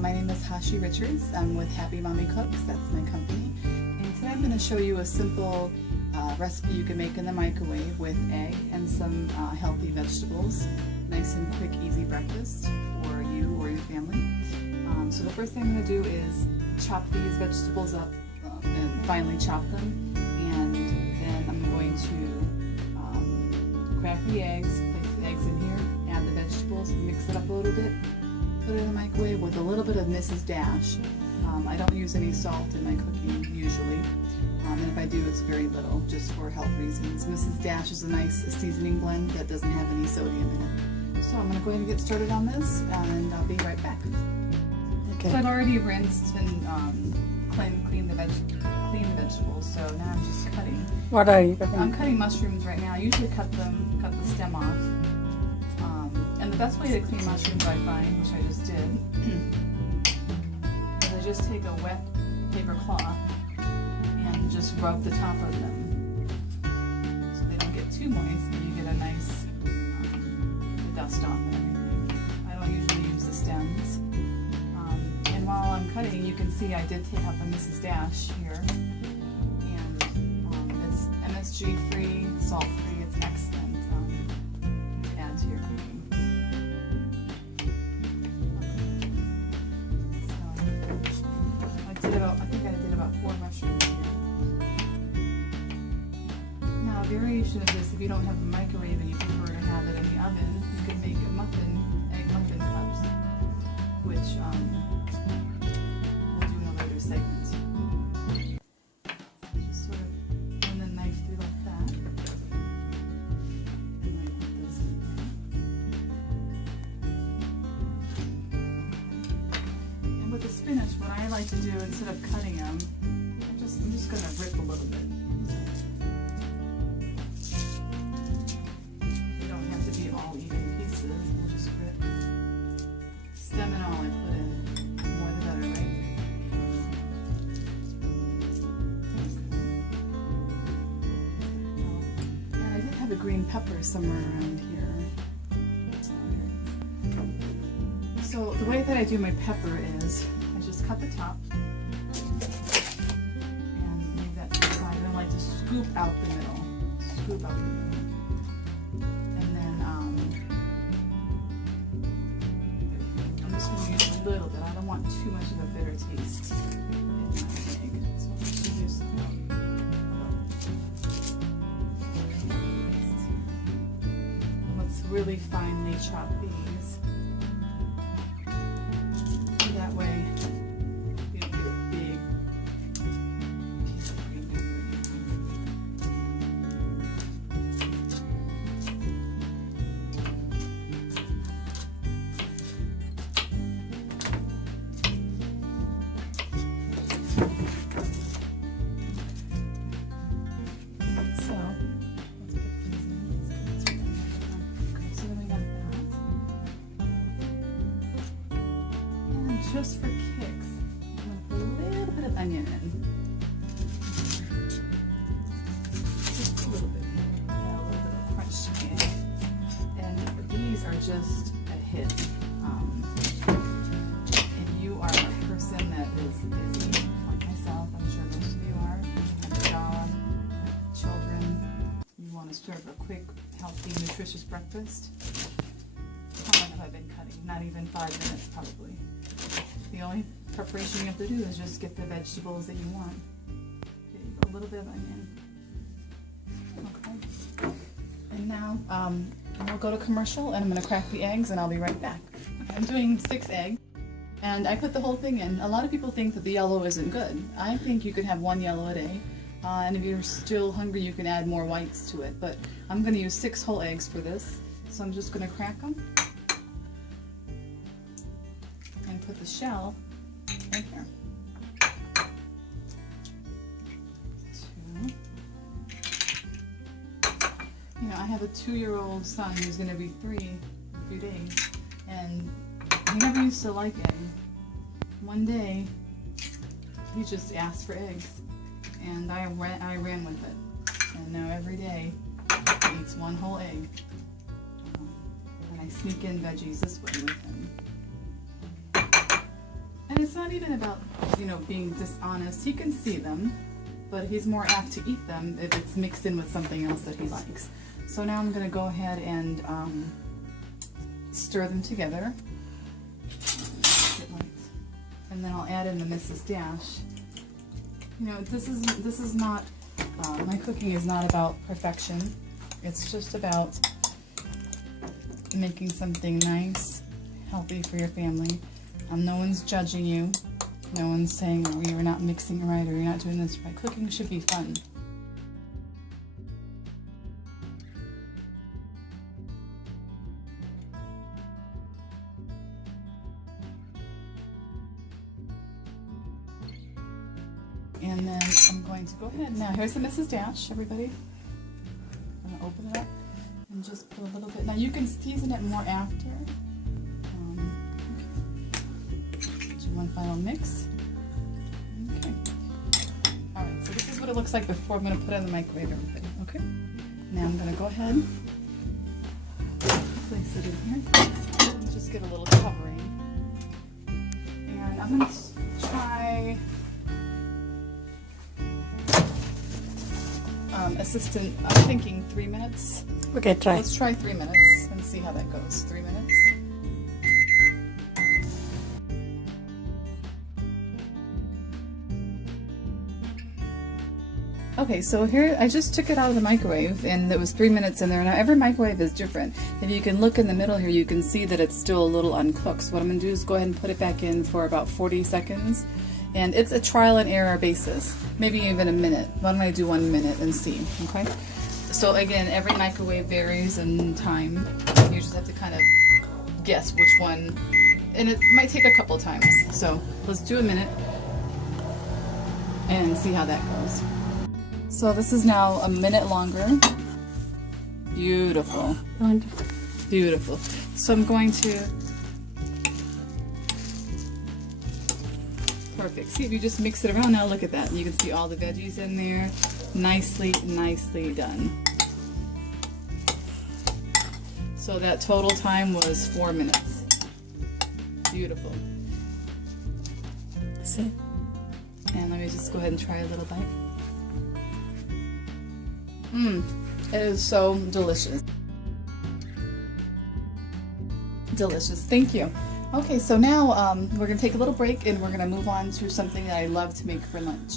My name is Hashi Richards. I'm with Happy Mommy Cooks, that's my company. And today I'm going to show you a simple recipe you can make in the microwave with egg and some healthy vegetables. Nice and quick, easy breakfast for you or your family. So the first thing I'm going to do is chop these vegetables up and finely chop them. And then I'm going to crack the eggs, place the eggs in here, add the vegetables, mix it up a little bit. Put it in the microwave with a little bit of Mrs. Dash. I don't use any salt in my cooking usually, and if I do, it's very little, just for health reasons. Mrs. Dash is a nice seasoning blend that doesn't have any sodium in it. So I'm going to go ahead and get started on this, and I'll be right back. Okay. So I've already rinsed and cleaned the vegetables, so now I'm just cutting. What are you cutting? I'm cutting mushrooms right now. I usually cut the stem off. And the best way to clean mushrooms, I find, which I just did, is I just take a wet paper cloth and just rub the top of them so they don't get too moist, and you get a nice the dust off and everything. I don't usually use the stems. And while I'm cutting, you can see I did take out the Mrs. Dash here, and it's MSG free, salt free. It's excellent to add to your cooking. I think I did about 4 mushrooms here. Now, a variation of this, if you don't have a microwave and you prefer to have it in the oven, you can make egg muffin cups, which we'll do in a later segment. Just sort of run the knife through like that. And then put this in there. And with the spinach, what I like to do, instead of cutting them, I'm just going to rip a little bit. You don't have to be all even pieces. We'll just rip. Stem and all I put in. The more the better, right? And I did have a green pepper somewhere around here. So the way that I do my pepper is I just cut the top and leave that to the side. And I like to scoop out the middle. Scoop out the middle. And then I'm just going to use a little bit. I don't want too much of a bitter taste in my egg. So I'm just going to use let's really finely chop these. That way, you don't get a big piece of green pepper. So, let's put these in. Okay, so then we got that. Just for kicks, I'm going to put a little bit of onion in. Just a little bit. Add a little bit of crunch to my egg. And these are just a hit. If you are a person that is busy, like myself, I'm sure most of you are, you have a job, children, you want to serve a quick, healthy, nutritious breakfast. How long have I been cutting? Not even 5 minutes, probably. The only preparation you have to do is just get the vegetables that you want. A little bit of onion. Okay. And now we'll go to commercial, and I'm going to crack the eggs, and I'll be right back. Okay, I'm doing 6 eggs, and I put the whole thing in. A lot of people think that the yellow isn't good. I think you could have 1 yellow a day, and if you're still hungry, you can add more whites to it. But I'm going to use 6 whole eggs for this, so I'm just going to crack them. And put the shell right here. 2. You know, I have a 2-year-old son who's going to be 3 in a few days, and he never used to like egg. One day, he just asked for eggs, and I ran with it. And now every day, he eats 1 whole egg. And I sneak in veggies this way with him. it's not even about, you know, being dishonest. He can see them, but he's more apt to eat them if it's mixed in with something else that he likes. So now I'm going to go ahead and stir them together. And then I'll add in the Mrs. Dash. You know, this is not, my cooking is not about perfection. It's just about making something nice, healthy for your family. No one's judging you. No one's saying, oh, you're not mixing right or you're not doing this right. Cooking should be fun. And then I'm going to go ahead. Now here's the Mrs. Dash, everybody. I'm going to open it up and just put a little bit. Now you can season it more after. Do one final mix. Okay. Alright, so this is what it looks like before. I'm going to put it in the microwave, everybody. Okay? Now I'm going to go ahead place it in here. And just get a little covering. And I'm going to try assistant, I'm thinking 3 minutes. Okay, try. Let's try 3 minutes and see how that goes. 3 minutes. Okay, so here I just took it out of the microwave and there was 3 minutes in there. Now every microwave is different. If you can look in the middle here, you can see that it's still a little uncooked. So what I'm going to do is go ahead and put it back in for about 40 seconds. And it's a trial and error basis, maybe even a minute. Why don't I do 1 minute and see, okay? So again, every microwave varies in time. You just have to kind of guess which one, and it might take a couple times. So let's do a minute and see how that goes. So this is now a minute longer. Beautiful. Beautiful. So I'm going to perfect. See, if you just mix it around now, look at that. You can see all the veggies in there. Nicely, nicely done. So that total time was 4 minutes. Beautiful. See? And let me just go ahead and try a little bite. It is so delicious. Delicious. Thank you. Okay, so now we're going to take a little break and we're going to move on to something that I love to make for lunch.